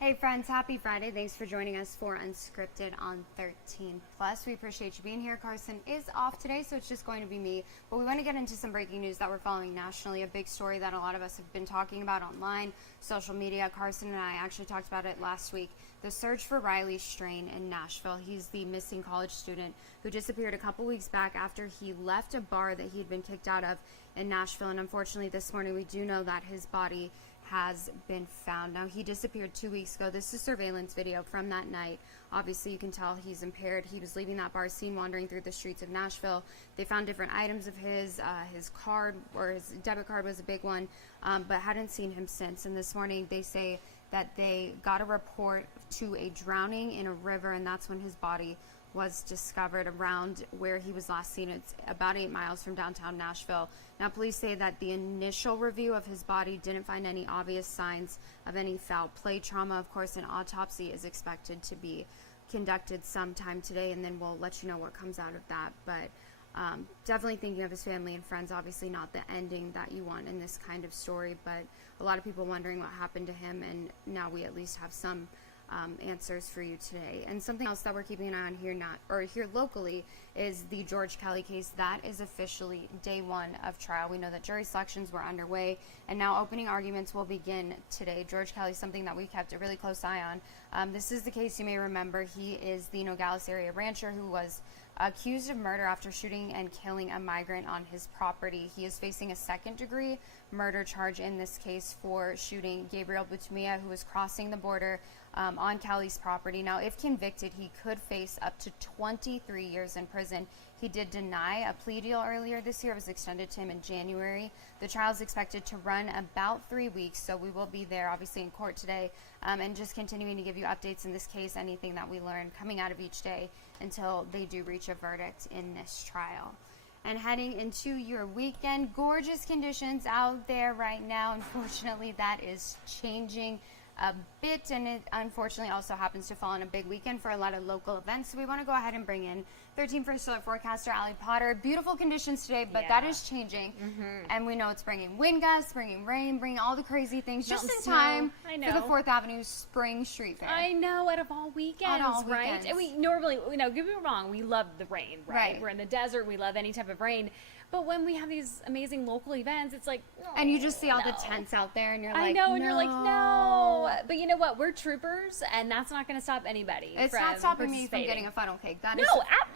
Hey friends, happy Friday. Thanks for joining us for Unscripted on 13 Plus. We appreciate you being here. Carson is off today, so it's just going to be me. But we want to get into some breaking news that we're following nationally, a big story that a lot of us have been talking about online, social media. Carson and I actually talked about it last week. The search for Riley Strain in Nashville. He's the missing college student who disappeared a couple weeks back after he left a bar that he had been kicked out of in Nashville. And unfortunately, this morning we do know that his body has been found. Now, he disappeared 2 weeks ago. This is surveillance video from that night. Obviously, you can tell he's impaired. He was leaving that bar, seen wandering through the streets of Nashville. They found different items of his card, or his debit card was a big one, but hadn't seen him since. And this morning, they say that they got a report to a drowning in a river, and that's when his body was discovered around where he was last seen. It's about 8 miles from downtown Nashville. Now, police say that the initial review of his body didn't find any obvious signs of any foul play trauma. Of course, an autopsy is expected to be conducted sometime today, and then we'll let you know what comes out of that. But definitely thinking of his family and friends. Obviously not the ending that you want in this kind of story, but a lot of people wondering what happened to him, and now we at least have some answers for you today. And something else that we're keeping an eye on here locally is the George Kelly case. That is officially day one of trial. We know that jury selections were underway, and now opening arguments will begin today. George Kelly is something that we kept a really close eye on. This is the case you may remember. He is the Nogales area rancher who was accused of murder after shooting and killing a migrant on his property. He is facing a second-degree murder charge in this case for shooting Gabriel Butumia, who was crossing the border on Kelly's property. Now, if convicted, he could face up to 23 years in prison. He did deny a plea deal earlier this year. It was extended to him in January. The trial is expected to run about 3 weeks, so we will be there, obviously, in court today, and just continuing to give you updates in this case, anything that we learn coming out of each day until they do reach a verdict in this trial. And heading into your weekend, gorgeous conditions out there right now. Unfortunately, that is changing a bit, and it unfortunately also happens to fall on a big weekend for a lot of local events. So we want to go ahead and bring in 13 First Alert forecaster Allie Potter. Beautiful conditions today, but that is changing. And we know it's bringing wind gusts, bringing rain, bringing all the crazy things just in time for the 4th Avenue Spring Street Fair. I know, out of all weekends, right? And we normally, don't get me wrong, we love the rain, right? We're in the desert, we love any type of rain. But when we have these amazing local events, it's like, and you just see all the tents out there, and you're like, I know, and you're like, no. But you know what? We're troopers, and that's not going to stop anybody. It's not stopping me from getting a funnel cake. That is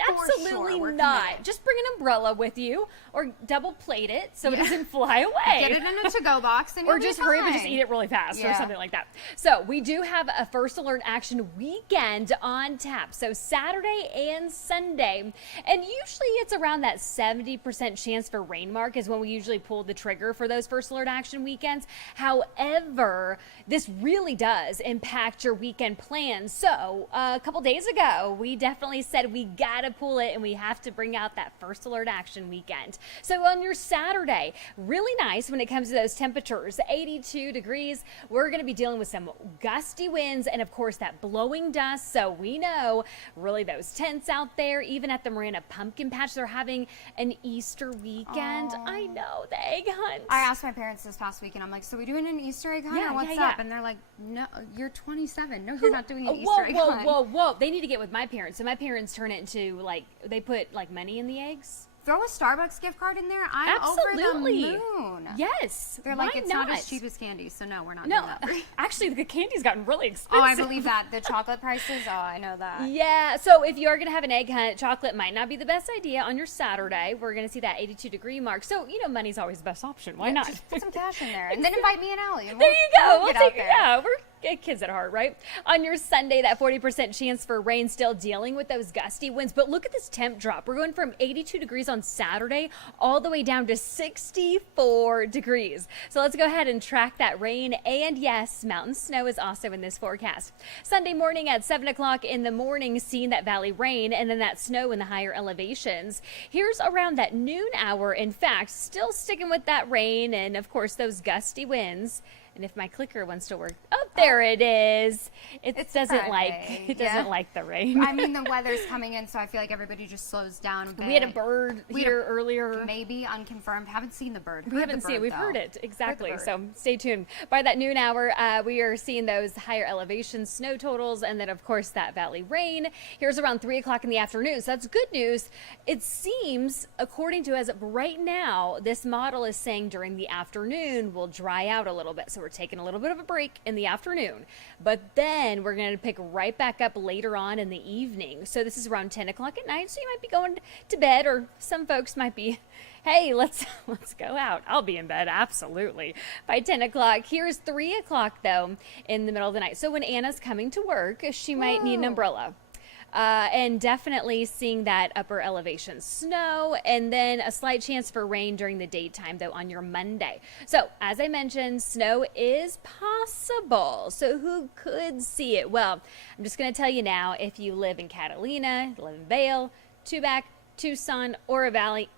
absolutely not. Committed. Just bring an umbrella with you, or double plate it so it doesn't fly away. Get it in a to-go box, and or just hurry up and just eat it really fast, or something like that. So we do have a First Alert Action weekend on tap. So Saturday and Sunday, and usually it's around that 70% chance for rain mark is when we usually pull the trigger for those First Alert Action weekends. However, this really does impact your weekend plans. So a couple days ago, we definitely said we gotta pull it, and we have to bring out that First Alert Action weekend. So on your Saturday, really nice when it comes to those temperatures, 82 degrees. We're gonna be dealing with some gusty winds and of course that blowing dust. So we know really those tents out there, even at the Marana Pumpkin Patch, they're having an Easter weekend. I know, the egg hunt. I asked my parents this past weekend, I'm like, so we doing an Easter egg hunt or what's up? And they're like, no, you're 27. No, you're not doing an Easter egg hunt. Whoa. They need to get with my parents. So my parents turn it into, like, they put, like, money in the eggs. Throw a Starbucks gift card in there. I'm Absolutely. over the moon. Yes. They're like, it's not as cheap as candy, so no, we're not doing that. Actually, the candy's gotten really expensive. Oh, I believe that. The chocolate prices, I know that. Yeah, so if you are going to have an egg hunt, chocolate might not be the best idea on your Saturday. We're going to see that 82-degree mark. So, money's always the best option. Why not? Just put some cash in there. And then invite me and Allie. And there you go. We'll take it. Yeah, we're kids at heart, right? On your Sunday, that 40% chance for rain, still dealing with those gusty winds. But look at this temp drop. We're going from 82 degrees on Saturday all the way down to 64 degrees. So let's go ahead and track that rain. And yes, mountain snow is also in this forecast. Sunday morning at 7 o'clock in the morning, seeing that valley rain and then that snow in the higher elevations. Here's around that noon hour. In fact, still sticking with that rain and of course those gusty winds. And if my clicker wants to work, oh, there it is. It doesn't Friday. like the rain. I mean, the weather's coming in, so I feel like everybody just slows down a bit. We had a bird here earlier. Maybe unconfirmed. Haven't seen the bird. We haven't seen it. We've heard it. Exactly. Heard the So stay tuned. By that noon hour, we are seeing those higher elevation snow totals, and then of course that valley rain. Here's around 3 o'clock in the afternoon. So that's good news. It seems, according to as of right now, this model is saying during the afternoon will dry out a little bit. So we're taking a little bit of a break in the afternoon, but then we're going to pick right back up later on in the evening. So this is around 10 o'clock at night. So you might be going to bed, or some folks might be, hey, let's go out. I'll be in bed, absolutely, by 10 o'clock. Here's 3 o'clock, though, in the middle of the night. So when Anna's coming to work, she might need an umbrella. And definitely seeing that upper elevation snow, and then a slight chance for rain during the daytime, though, on your Monday. So as I mentioned, snow is possible. So who could see it? Well, I'm just going to tell you now, if you live in Catalina, live in Vail, Tubac, Tucson, or a valley,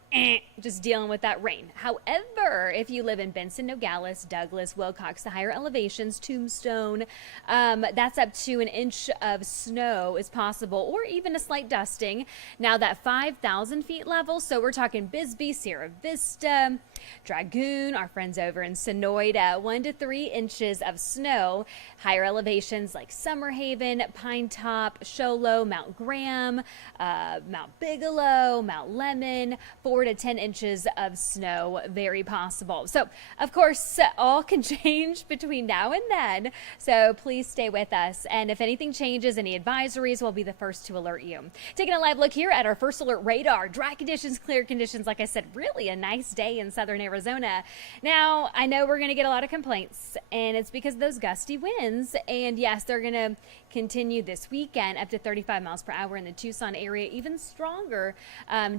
just dealing with that rain. However, if you live in Benson, Nogales, Douglas, Wilcox, the higher elevations, Tombstone, that's up to an inch of snow is possible, or even a slight dusting. Now that 5,000 feet level, so we're talking Bisbee, Sierra Vista, Dragoon, our friends over in Sonoyta, 1 to 3 inches of snow. Higher elevations like Summerhaven, Pine Top, Show Low, Mount Graham, Mount Bigelow, Mount Lemon, 4 to 10 inches of snow, very possible. So, of course, all can change between now and then, so please stay with us. And if anything changes, any advisories, we'll be the first to alert you. Taking a live look here at our first alert radar. Dry conditions, clear conditions, like I said, really a nice day in southern Arizona. Now, I know we're going to get a lot of complaints, and it's because of those gusty winds, and yes, they're going to continue this weekend up to 35 miles per hour in the Tucson area, even stronger.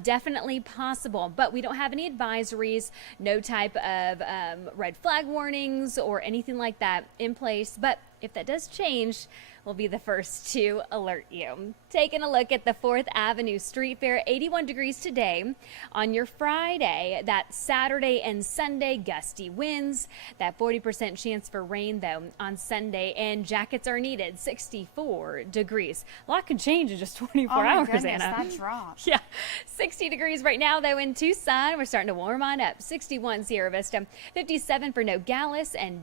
Definitely possible, but we don't have any advisories, no type of red flag warnings or anything like that in place. But if that does change, we'll be the first to alert you. Taking a look at the 4th Avenue Street Fair, 81 degrees today. On your Friday, that Saturday and Sunday, gusty winds, that 40% chance for rain, though, on Sunday, and jackets are needed, 64 degrees. A lot can change in just 24 hours, goodness, Anna. That dropped. Yeah, 60 degrees right now, though, in Tucson. We're starting to warm on up. 61 Sierra Vista, 57 for Nogales and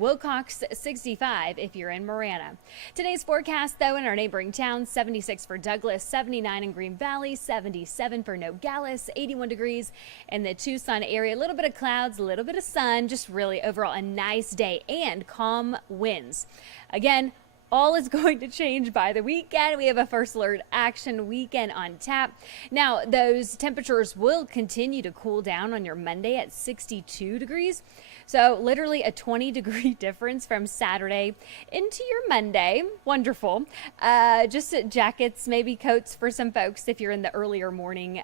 Wilcox, 65 if you're in Marana. Today's forecast, though, in our neighboring towns, 76 for Douglas, 79 in Green Valley, 77 for Nogales, 81 degrees in the Tucson area. A little bit of clouds, a little bit of sun, just really overall a nice day and calm winds. Again, all is going to change by the weekend. We have a first alert action weekend on tap. Now, those temperatures will continue to cool down on your Monday at 62 degrees. So literally a 20-degree difference from Saturday into your Monday. Wonderful. Just jackets, maybe coats for some folks if you're in the earlier morning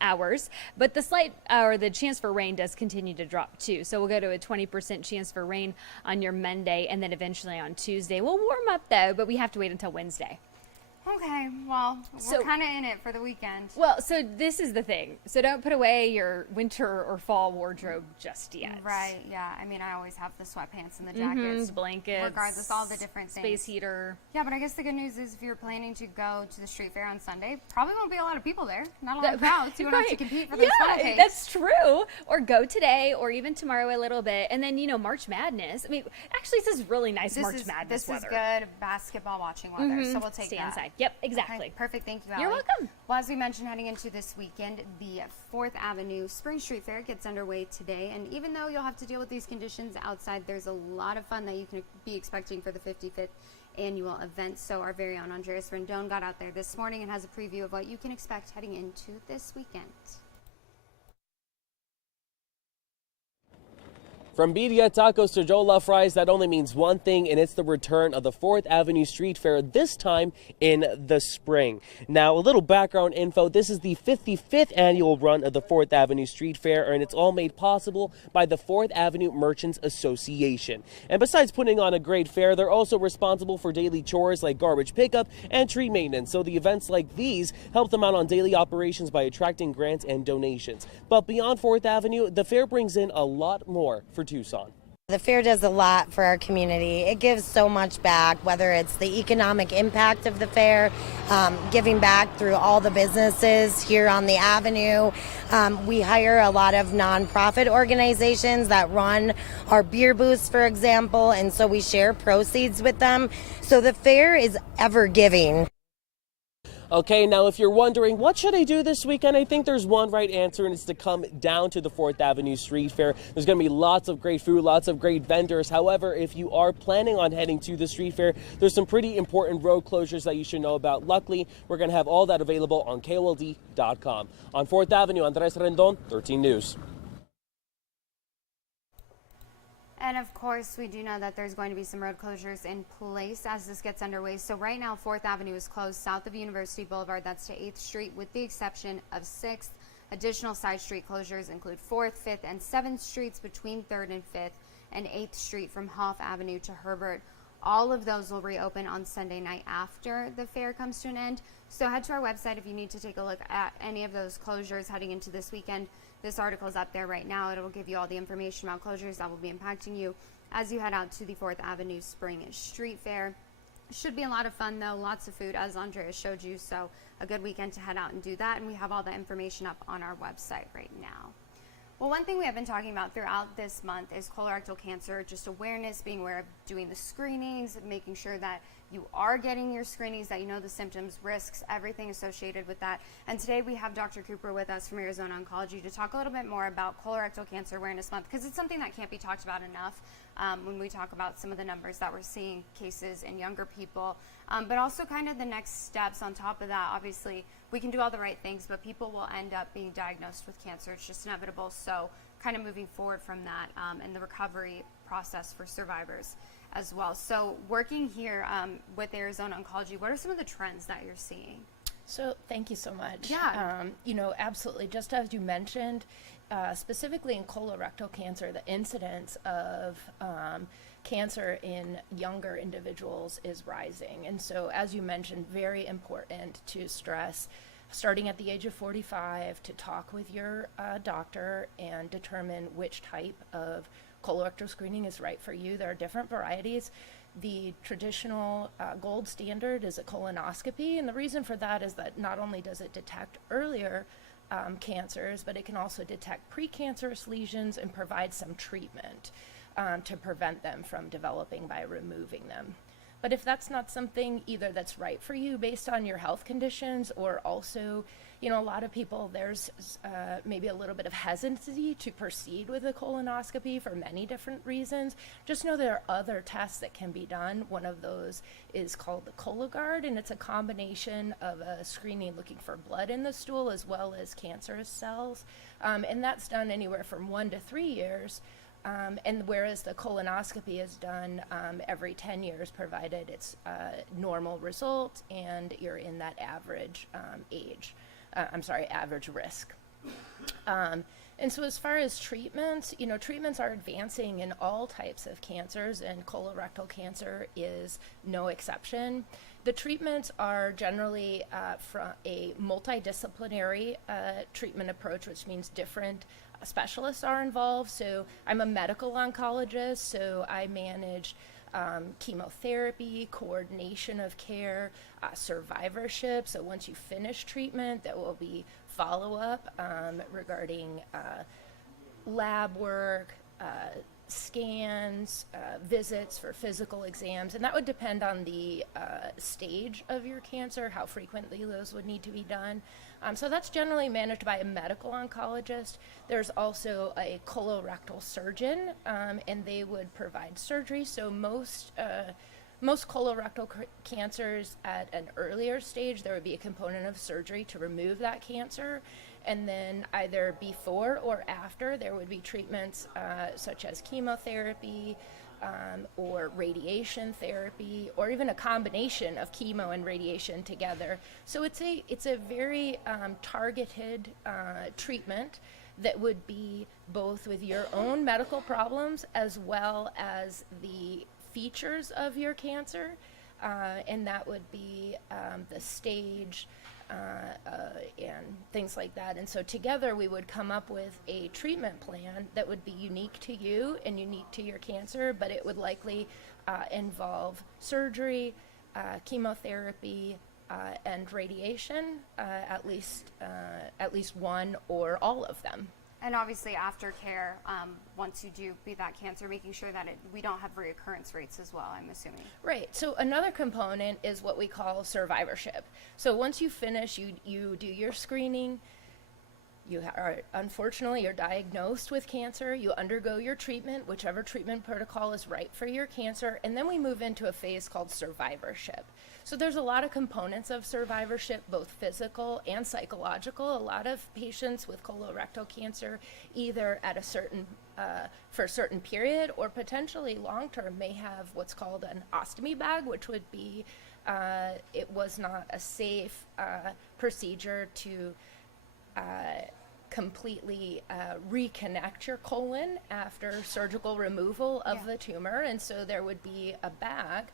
hours. But the chance for rain does continue to drop too. So we'll go to a 20% chance for rain on your Monday, and then eventually on Tuesday. We'll warm up though, but we have to wait until Wednesday. Okay, well, we're kind of in it for the weekend. Well, so this is the thing. So don't put away your winter or fall wardrobe just yet. Right, yeah. I mean, I always have the sweatpants and the jackets. Blankets. Regardless, all the different things. Space heater. Yeah, but I guess the good news is if you're planning to go to the street fair on Sunday, probably won't be a lot of people there. Not a lot of crowds. You won't have to compete for those funnel cakes. That's true. Or go today or even tomorrow a little bit. And then, March Madness. I mean, actually, this is really nice March Madness weather. This is good basketball watching weather, so we'll take Stay that. inside. Yep, exactly. Okay, perfect. Thank you, Allie. You're welcome. Well, as we mentioned, heading into this weekend, the 4th Avenue Spring Street Fair gets underway today. And even though you'll have to deal with these conditions outside, there's a lot of fun that you can be expecting for the 55th annual event. So our very own Andreas Rendon got out there this morning and has a preview of what you can expect heading into this weekend. From birria tacos to Jola fries, that only means one thing, and it's the return of the 4th Avenue Street Fair, this time in the spring. Now, a little background info. This is the 55th annual run of the 4th Avenue Street Fair, and it's all made possible by the 4th Avenue Merchants Association. And besides putting on a great fair, they're also responsible for daily chores like garbage pickup and tree maintenance. So the events like these help them out on daily operations by attracting grants and donations. But beyond 4th Avenue, the fair brings in a lot more for Tucson. The fair does a lot for our community. It gives so much back, whether it's the economic impact of the fair, giving back through all the businesses here on the avenue. We hire a lot of nonprofit organizations that run our beer booths, for example, and so we share proceeds with them. So the fair is ever giving. Okay, now if you're wondering, what should I do this weekend? I think there's one right answer, and it's to come down to the 4th Avenue Street Fair. There's going to be lots of great food, lots of great vendors. However, if you are planning on heading to the street fair, there's some pretty important road closures that you should know about. Luckily, we're going to have all that available on KOLD.com. On 4th Avenue, Andres Rendon, 13 News. And of course, we do know that there's going to be some road closures in place as this gets underway. So right now, 4th Avenue is closed south of University Boulevard. That's to 8th Street, with the exception of 6th. Additional side street closures include 4th, 5th, and 7th Streets between 3rd and 5th, and 8th Street from Hoff Avenue to Herbert. All of those will reopen on Sunday night after the fair comes to an end. So head to our website if you need to take a look at any of those closures heading into this weekend. This article is up there right now. It will give you all the information about closures that will be impacting you as you head out to the 4th Avenue Spring Street Fair. Should be a lot of fun, though. Lots of food, as Andrea showed you. So a good weekend to head out and do that. And we have all the information up on our website right now. Well, one thing we have been talking about throughout this month is colorectal cancer, just awareness, being aware of doing the screenings, making sure that you are getting your screenings, that you know the symptoms, risks, everything associated with that. And today we have Dr. Cooper with us from Arizona Oncology to talk a little bit more about Colorectal Cancer Awareness Month, because it's something that can't be talked about enough when we talk about some of the numbers that we're seeing, cases in younger people, but also kind of the next steps on top of that. Obviously, we can do all the right things, but people will end up being diagnosed with cancer. It's just inevitable. So kind of moving forward from that and the recovery process for survivors as well. So working here with Arizona Oncology, what are some of the trends that you're seeing? So thank you so much. Yeah. Absolutely. Just as you mentioned, specifically in colorectal cancer, the incidence of cancer in younger individuals is rising. And so, as you mentioned, very important to stress, starting at the age of 45, to talk with your doctor and determine which type of colorectal screening is right for you. There are different varieties. The traditional gold standard is a colonoscopy, and the reason for that is that not only does it detect earlier cancers, but it can also detect precancerous lesions and provide some treatment to prevent them from developing by removing them. But if that's not something either that's right for you based on your health conditions, or also, a lot of people, there's maybe a little bit of hesitancy to proceed with a colonoscopy for many different reasons, just know there are other tests that can be done. One of those is called the Cologuard, and it's a combination of a screening looking for blood in the stool as well as cancerous cells. And that's done anywhere from 1 to 3 years. And whereas the colonoscopy is done every 10 years, provided it's a normal result and you're in that average average risk. And so as far as treatments, treatments are advancing in all types of cancers, and colorectal cancer is no exception. The treatments are generally from a multidisciplinary treatment approach, which means different specialists are involved. So I'm a medical oncologist, so I manage chemotherapy, coordination of care, survivorship. So once you finish treatment, there will be follow-up regarding lab work, scans, visits for physical exams, and that would depend on the stage of your cancer, how frequently those would need to be done. So that's generally managed by a medical oncologist. There's also a colorectal surgeon, and they would provide surgery. So most colorectal cancers at an earlier stage, there would be a component of surgery to remove that cancer. And then either before or after, there would be treatments such as chemotherapy or radiation therapy, or even a combination of chemo and radiation together. So it's a very targeted treatment that would be both with your own medical problems as well as the features of your cancer, and that would be the stage, and things like that. And so together we would come up with a treatment plan that would be unique to you and unique to your cancer, but it would likely involve surgery, chemotherapy, and radiation, at least one or all of them. And obviously aftercare, once you do beat that cancer, making sure that we don't have reoccurrence rates as well, I'm assuming. Right. So another component is what we call survivorship. So once you finish, you do your screening, unfortunately, you're diagnosed with cancer, you undergo your treatment, whichever treatment protocol is right for your cancer, and then we move into a phase called survivorship. So there's a lot of components of survivorship, both physical and psychological. A lot of patients with colorectal cancer, either at for a certain period or potentially long-term, may have what's called an ostomy bag, which would be, it was not a safe procedure to completely reconnect your colon after surgical removal of the tumor, and so there would be a bag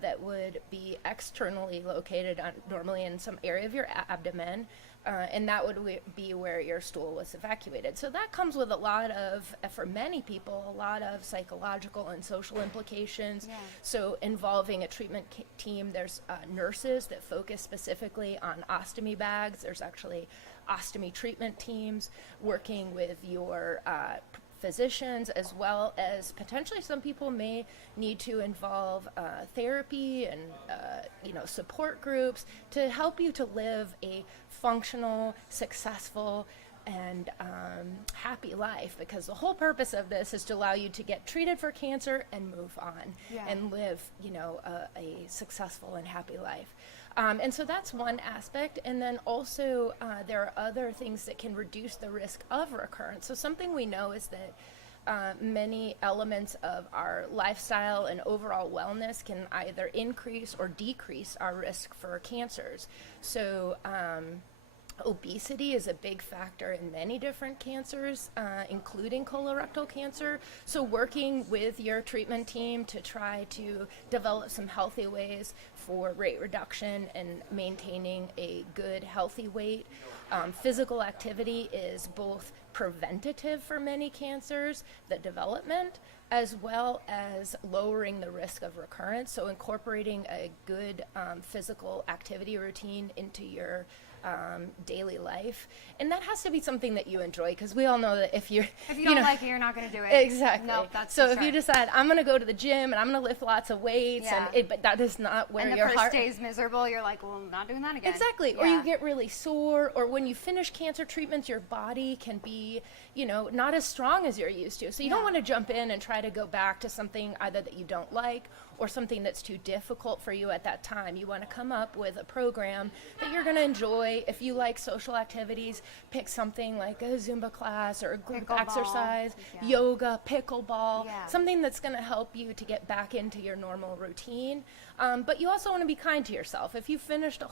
that would be externally located normally in some area of your abdomen, and that would be where your stool was evacuated. So that comes with a lot of, for many people, a lot of psychological and social implications. Yeah. So involving a treatment team, there's nurses that focus specifically on ostomy bags. There's actually ostomy treatment teams working with your physicians, as well as potentially some people may need to involve therapy and support groups to help you to live a functional, successful, and happy life, because the whole purpose of this is to allow you to get treated for cancer and move on and live a successful and happy life. And so that's one aspect. And then also there are other things that can reduce the risk of recurrence. So something we know is that many elements of our lifestyle and overall wellness can either increase or decrease our risk for cancers. So obesity is a big factor in many different cancers, including colorectal cancer. So working with your treatment team to try to develop some healthy ways for weight reduction and maintaining a good, healthy weight. Physical activity is both preventative for many cancers, the development, as well as lowering the risk of recurrence. So incorporating a good physical activity routine into your daily life, and that has to be something that you enjoy, because we all know that if you don't like it, you're not going to do it. Exactly. No, that's so for if sure. you decide I'm going to go to the gym and I'm going to lift lots of weights, but that is not where and the your first heart day is miserable, you're like, well, I'm not doing that again. Exactly. Or you get really sore, or when you finish cancer treatments, your body can be, not as strong as you're used to. So you don't want to jump in and try to go back to something either that you don't like or something that's too difficult for you at that time. You want to come up with a program that you're going to enjoy. If you like social activities, pick something like a Zumba class or a group Pickleball. exercise, Yeah. yoga, pickleball, Yeah. something that's going to help you to get back into your normal routine. But you also want to be kind to yourself. If you finished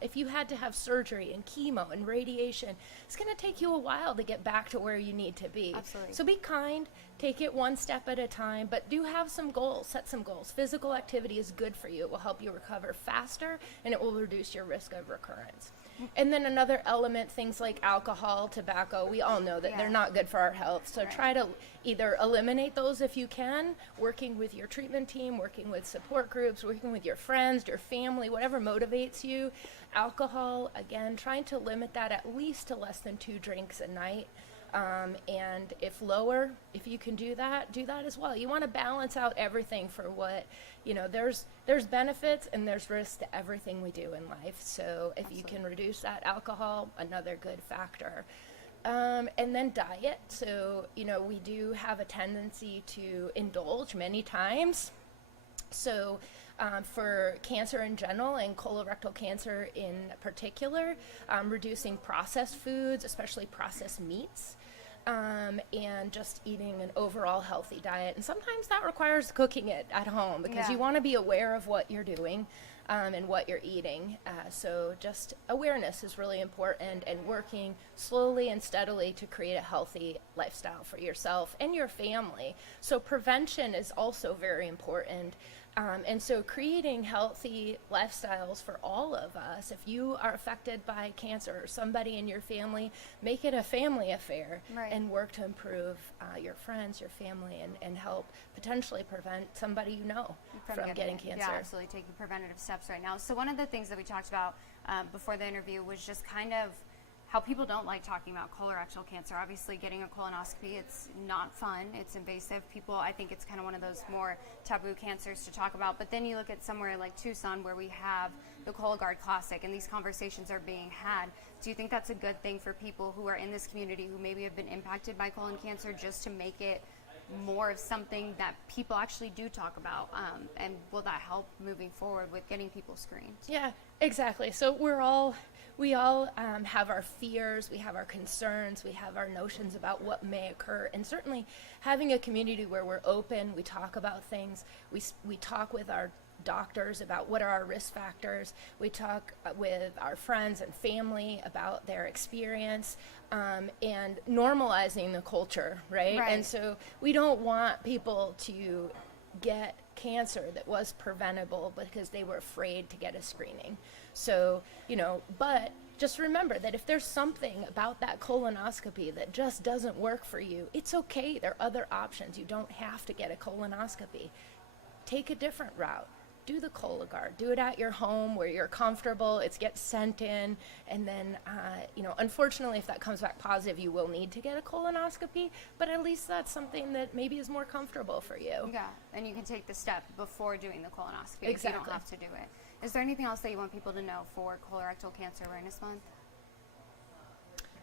if you had to have surgery and chemo and radiation, it's going to take you a while to get back to where you need to be. Absolutely. So be kind, take it one step at a time, but do have some goals, set some goals. Physical activity is good for you. It will help you recover faster, and it will reduce your risk of recurrence. And then another element, things like alcohol, tobacco, we all know that they're not good for our health. So try to either eliminate those if you can, working with your treatment team, working with support groups, working with your friends, your family, whatever motivates you. Alcohol, again, trying to limit that at least to less than 2 drinks a night. And if lower, if you can do that as well. You want to balance out everything for what, there's benefits and there's risks to everything we do in life. So if you can reduce that alcohol, another good factor. And then diet. So, we do have a tendency to indulge many times. So for cancer in general and colorectal cancer in particular, reducing processed foods, especially processed meats, and just eating an overall healthy diet. And sometimes that requires cooking it at home, because you want to be aware of what you're doing and what you're eating. So just awareness is really important, and working slowly and steadily to create a healthy lifestyle for yourself and your family. So prevention is also very important. And so creating healthy lifestyles for all of us, if you are affected by cancer or somebody in your family, make it a family affair Right. and work to improve your friends, your family, and help potentially prevent somebody you know from getting it. cancer. Yeah, absolutely. Taking preventative steps right now. So one of the things that we talked about before the interview was just kind of how people don't like talking about colorectal cancer. Obviously, getting a colonoscopy, it's not fun. It's invasive. People, I think it's kind of one of those more taboo cancers to talk about. But then you look at somewhere like Tucson where we have the Cologuard Classic and these conversations are being had. Do you think that's a good thing for people who are in this community who maybe have been impacted by colon cancer, just to make it more of something that people actually do talk about? And will that help moving forward with getting people screened? Yeah, exactly. So we all have our fears, we have our concerns, we have our notions about what may occur, and certainly having a community where we're open, we talk about things, we talk with our doctors about what are our risk factors, we talk with our friends and family about their experience, and normalizing the culture, right? And so we don't want people to get cancer that was preventable because they were afraid to get a screening. So, but just remember that if there's something about that colonoscopy that just doesn't work for you, it's okay. There are other options. You don't have to get a colonoscopy. Take a different route. Do the Cologuard. Do it at your home where you're comfortable. It gets sent in, and then, unfortunately, if that comes back positive, you will need to get a colonoscopy. But at least that's something that maybe is more comfortable for you. Yeah, and you can take the step before doing the colonoscopy. Exactly. If you don't have to do it. Is there anything else that you want people to know for Colorectal Cancer Awareness Month?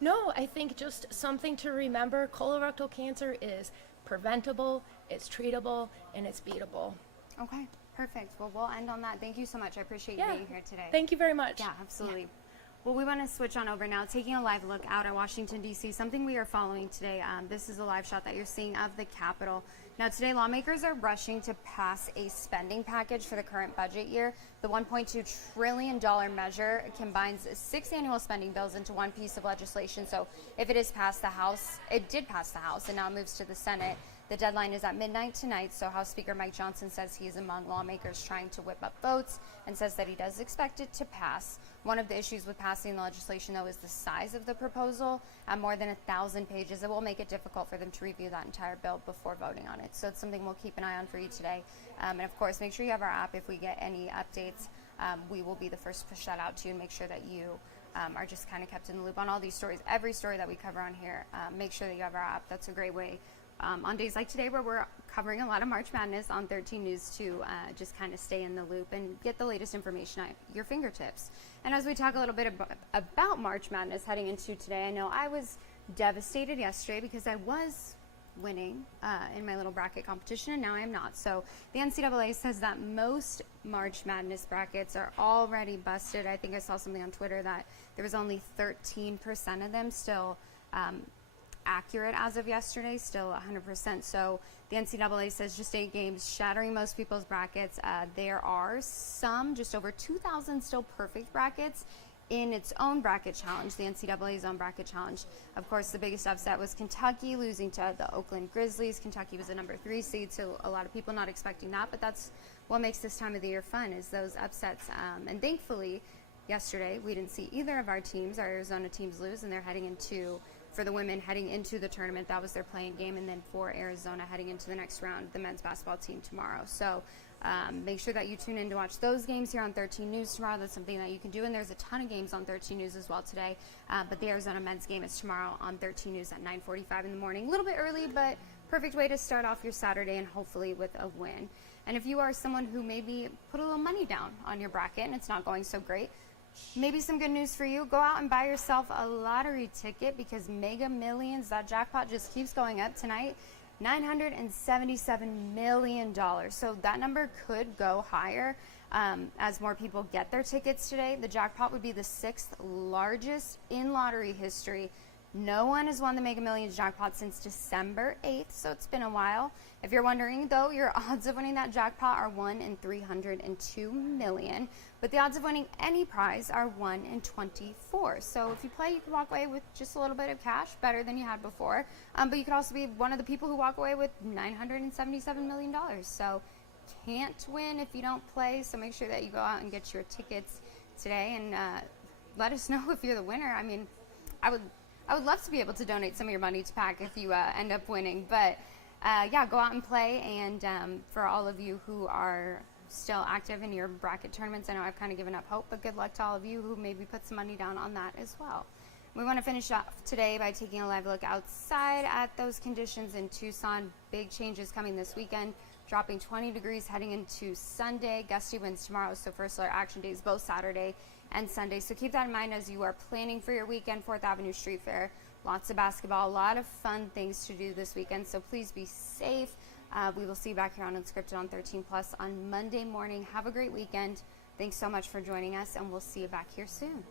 No, I think just something to remember. Colorectal cancer is preventable, it's treatable, and it's beatable. Okay, perfect. Well, we'll end on that. Thank you so much. I appreciate you being here today. Thank you very much. Yeah, absolutely. Well, we want to switch on over now, taking a live look out at Washington, D.C., something we are following today. This is a live shot that you're seeing of the Capitol. Now, today, lawmakers are rushing to pass a spending package for the current budget year. The $1.2 trillion measure combines 6 annual spending bills into one piece of legislation. So if it is passed the House, it did pass the House, and now moves to the Senate. The deadline is at midnight tonight, so House Speaker Mike Johnson says he is among lawmakers trying to whip up votes and says that he does expect it to pass. One of the issues with passing the legislation, though, is the size of the proposal. At more than 1,000 pages, it will make it difficult for them to review that entire bill before voting on it. So it's something we'll keep an eye on for you today. And of course, make sure you have our app. If we get any updates, we will be the first to push that out to you and make sure that you are just kind of kept in the loop on all these stories. Every story that we cover on here, make sure that you have our app. That's a great way. On days like today where we're covering a lot of March Madness on 13 News to just kind of stay in the loop and get the latest information at your fingertips. And as we talk a little bit about March Madness heading into today, I know I was devastated yesterday because I was winning in my little bracket competition, and now I am not. So the NCAA says that most March Madness brackets are already busted. I think I saw something on Twitter that there was only 13% of them still accurate as of yesterday, still 100%. So the NCAA says just 8 games, shattering most people's brackets. There are some, just over 2,000 still perfect brackets in its own bracket challenge, the NCAA's own bracket challenge. Of course, the biggest upset was Kentucky losing to the Oakland Grizzlies. Kentucky was a number 3 seed, so a lot of people not expecting that, but that's what makes this time of the year fun, is those upsets. And thankfully, yesterday, we didn't see either of our teams, our Arizona teams, lose, and they're heading into, for the women, heading into the tournament. That was their playing game, and then for Arizona heading into the next round, the men's basketball team tomorrow. So make sure that you tune in to watch those games here on 13 News tomorrow. That's something that you can do, and there's a ton of games on 13 News as well today. But the Arizona men's game is tomorrow on 13 News at 9:45 in the morning. A little bit early, but perfect way to start off your Saturday, and hopefully with a win. And if you are someone who maybe put a little money down on your bracket and it's not going so great, maybe some good news for you. Go out and buy yourself a lottery ticket, because Mega Millions, that jackpot just keeps going up tonight. $977 million. So that number could go higher as more people get their tickets today. The jackpot would be the 6th largest in lottery history. No one has won the Mega Millions jackpot since December 8th, so it's been a while. If you're wondering, though, your odds of winning that jackpot are 1 in 302 million, but the odds of winning any prize are 1 in 24. So if you play, you can walk away with just a little bit of cash, better than you had before, but you could also be one of the people who walk away with $977 million. So can't win if you don't play. So make sure that you go out and get your tickets today, and let us know if you're the winner. I mean, I would love to be able to donate some of your money to PAC if you end up winning. But yeah, go out and play. And for all of you who are still active in your bracket tournaments, I know I've kind of given up hope, but good luck to all of you who maybe put some money down on that as well. We want to finish off today by taking a live look outside at those conditions in Tucson. Big changes coming this weekend, dropping 20 degrees heading into Sunday. Gusty winds tomorrow, so first alert action days both Saturday and Sunday. So keep that in mind as you are planning for your weekend 4th Avenue Street Fair. Lots of basketball, a lot of fun things to do this weekend, so please be safe. We will see you back here on Unscripted on 13 Plus on Monday morning. Have a great weekend. Thanks so much for joining us, and we'll see you back here soon.